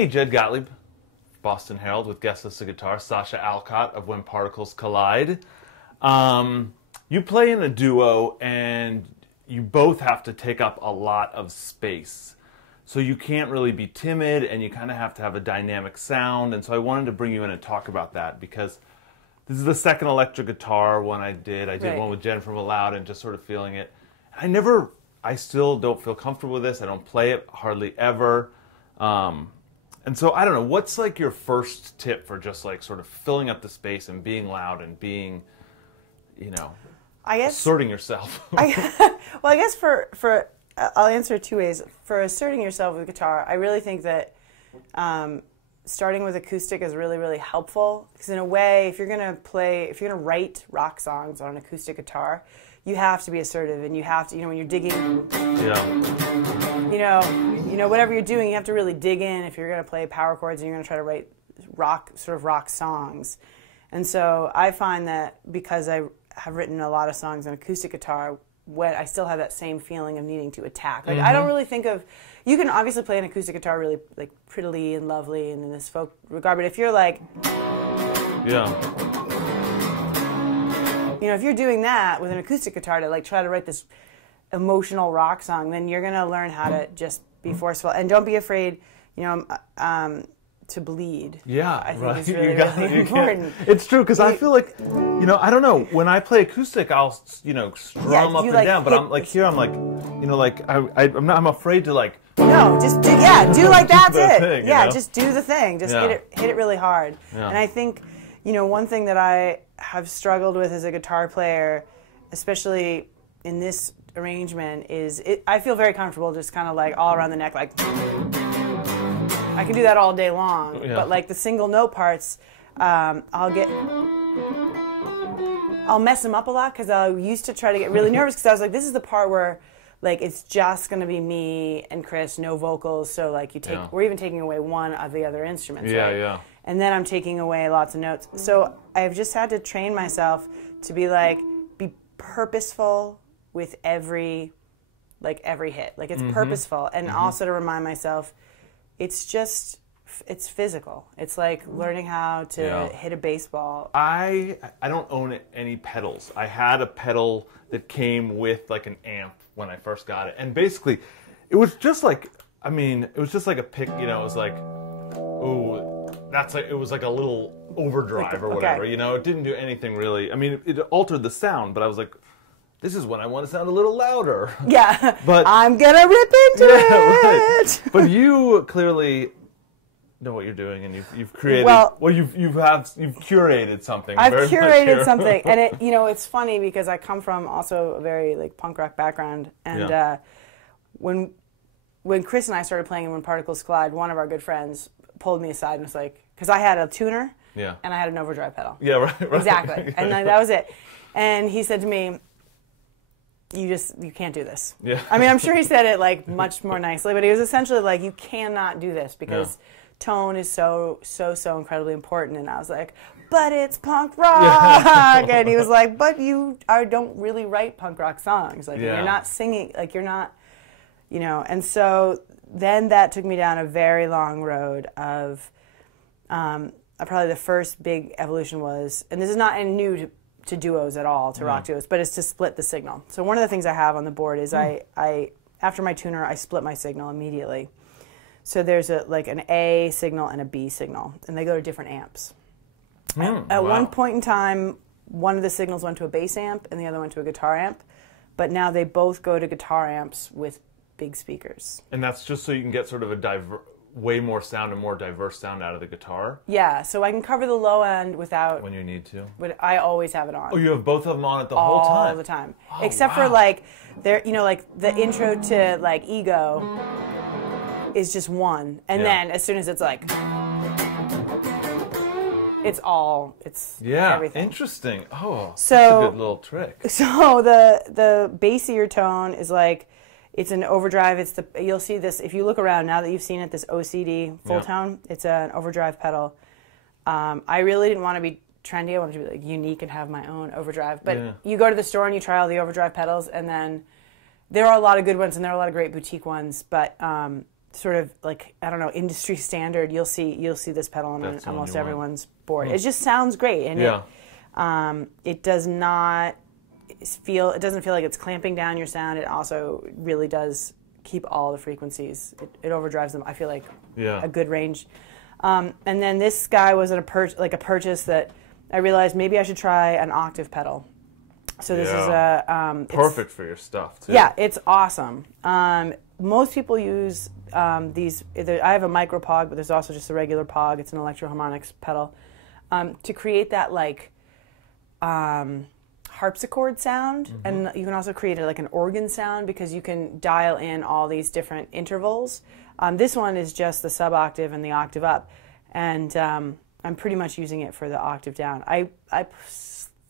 Hey, Jed Gottlieb, Boston Herald with Guestlisted guitar, Sasha Alcott of When Particles Collide. You play in a duo, and you both have to take up a lot of space. So you can't really be timid, and you kind of have to have a dynamic sound. And so I wanted to bring you in and talk about that, because this is the second electric guitar one I did. I did one with Jennifer Malloud and just sort of feeling it. I still don't feel comfortable with this. I don't play it hardly ever. And so I don't know, what's like your first tip for just like sort of filling up the space and being loud and being, you know, asserting yourself? I guess I'll answer it two ways. For asserting yourself with guitar, I really think that starting with acoustic is really, really helpful, because in a way, if you're going to write rock songs on an acoustic guitar, you have to be assertive, and you have to, when you're digging, whatever you're doing, you have to really dig in if you're going to play power chords and you're going to try to write rock songs. And so I find that because I have written a lot of songs on acoustic guitar, I still have that same feeling of needing to attack. Like, I don't really think of, you can obviously play an acoustic guitar really like prettily and lovely and in this folk regard, but if you're like, if you're doing that with an acoustic guitar to like try to write this emotional rock song, then you're going to learn how to just be forceful, and don't be afraid, to bleed. Yeah, I think it's really, really important. It's true, because I feel like, I don't know, when I play acoustic, I'll, strum up and down, but I'm like here, I'm like, I'm afraid to like. No, just do like that's it. Thing, just do the thing. Just hit it really hard. Yeah. And I think, one thing that I have struggled with as a guitar player, especially in this arrangement, is I feel very comfortable just kind of like all around the neck, like I can do that all day long. Yeah. But like the single note parts, I'll mess them up a lot, because I used to try to get really nervous, because I was like, this is the part where like it's just going to be me and Chris, no vocals, so like we're even taking away one of the other instruments, right? And then I'm taking away lots of notes. So I've just had to train myself to be purposeful with every hit. Like it's purposeful, and also to remind myself it's physical. It's like learning how to hit a baseball. I don't own any pedals. I had a pedal that came with like an amp when I first got it, and basically it was just like a pick, it was like, it was like a little overdrive or whatever, it didn't do anything really. I mean, it altered the sound, but I was like, this is when I want to sound a little louder. Yeah, but I'm gonna rip into it. Right. But you clearly know what you're doing, and you've created. You've curated something. I've curated something, and it's funny because I come from also a very like punk rock background, and when Chris and I started playing in When Particles Collide, one of our good friends pulled me aside and was like, because I had a tuner, and I had an overdrive pedal. Yeah, right. Exactly, and that was it. And he said to me, you can't do this. Yeah. I mean, I'm sure he said it like much more nicely, but he was essentially like, you cannot do this because tone is so incredibly important. And I was like, but it's punk rock. And he was like, but you don't really write punk rock songs. Like you're not singing, like you're not, and so then that took me down a very long road of, probably the first big evolution was, and this is not new to duos at all, to rock duos, but it's to split the signal. So one of the things I have on the board is I after my tuner, I split my signal immediately. So there's an A signal and a B signal, and they go to different amps. At one point in time, one of the signals went to a bass amp and the other went to a guitar amp, but now they both go to guitar amps with big speakers. And that's just so you can get sort of way more sound and more diverse sound out of the guitar? Yeah, so I can cover the low end without... When you need to? But I always have it on. Oh, you have both of them on it the whole time? All the time. Except for like, the intro to like Ego is just one. And then as soon as it's like... It's everything. Interesting. Oh, so, that's a good little trick. So the bassier tone is like... It's an overdrive. You'll see this if you look around now that you've seen it. This OCD full tone. It's an overdrive pedal. I really didn't want to be trendy. I wanted to be like unique and have my own overdrive. But you go to the store and you try all the overdrive pedals, and then there are a lot of good ones and there are a lot of great boutique ones. But sort of like, I don't know, industry standard. You'll see this pedal on almost everyone's board. It just sounds great, and it doesn't feel like it's clamping down your sound. It also really does keep all the frequencies. It overdrives them. I feel like a good range. And then this guy was a purchase that I realized maybe I should try an octave pedal. So this is a perfect for your stuff too. Yeah, it's awesome. Most people use these. I have a micro pog, but there's also just a regular pog. It's an electroharmonics pedal to create that like harpsichord sound, and you can also create like an organ sound because you can dial in all these different intervals. This one is just the sub octave and the octave up, and I'm pretty much using it for the octave down. I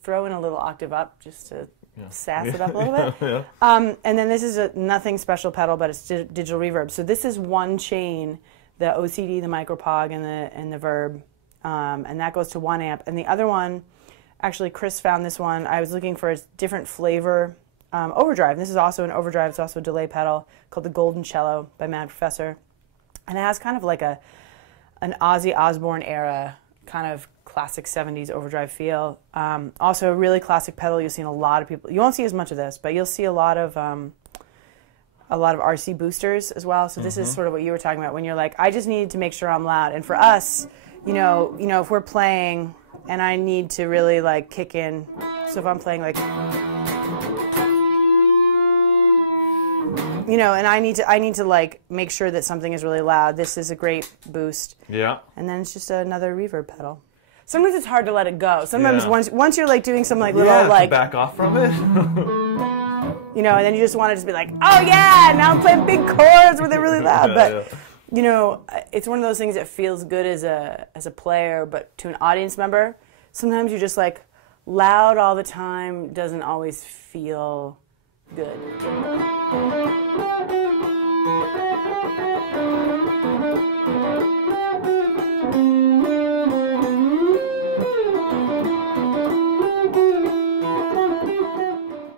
throw in a little octave up just to sass it up a little bit. And then this is a nothing special pedal, but it's digital reverb. So this is one chain, the OCD, the micropog, and the verb, and that goes to 1 amp. And the other one, actually Chris found this one. I was looking for a different flavor overdrive. This is also an overdrive. It's also a delay pedal called the Golden Cello by Mad Professor. And it has kind of like an Ozzy Osbourne era kind of classic 70s overdrive feel. Also a really classic pedal. You'll see in a lot of people. You won't see as much of this, but you'll see a lot of RC boosters as well. So this is sort of what you were talking about when you're like, I just need to make sure I'm loud. And for us, you know, if we're playing and I need to really like kick in. So if I'm playing like, you know, and I need to like make sure that something is really loud. This is a great boost. Yeah. And then it's just another reverb pedal. Sometimes it's hard to let it go. Sometimes once you're like doing some like little like back off from it. You know, and then you just want to just be like, oh yeah, now I'm playing big chords where they're really loud. But you know, it's one of those things that feels good as a player, but to an audience member, sometimes you're just like loud all the time doesn't always feel good.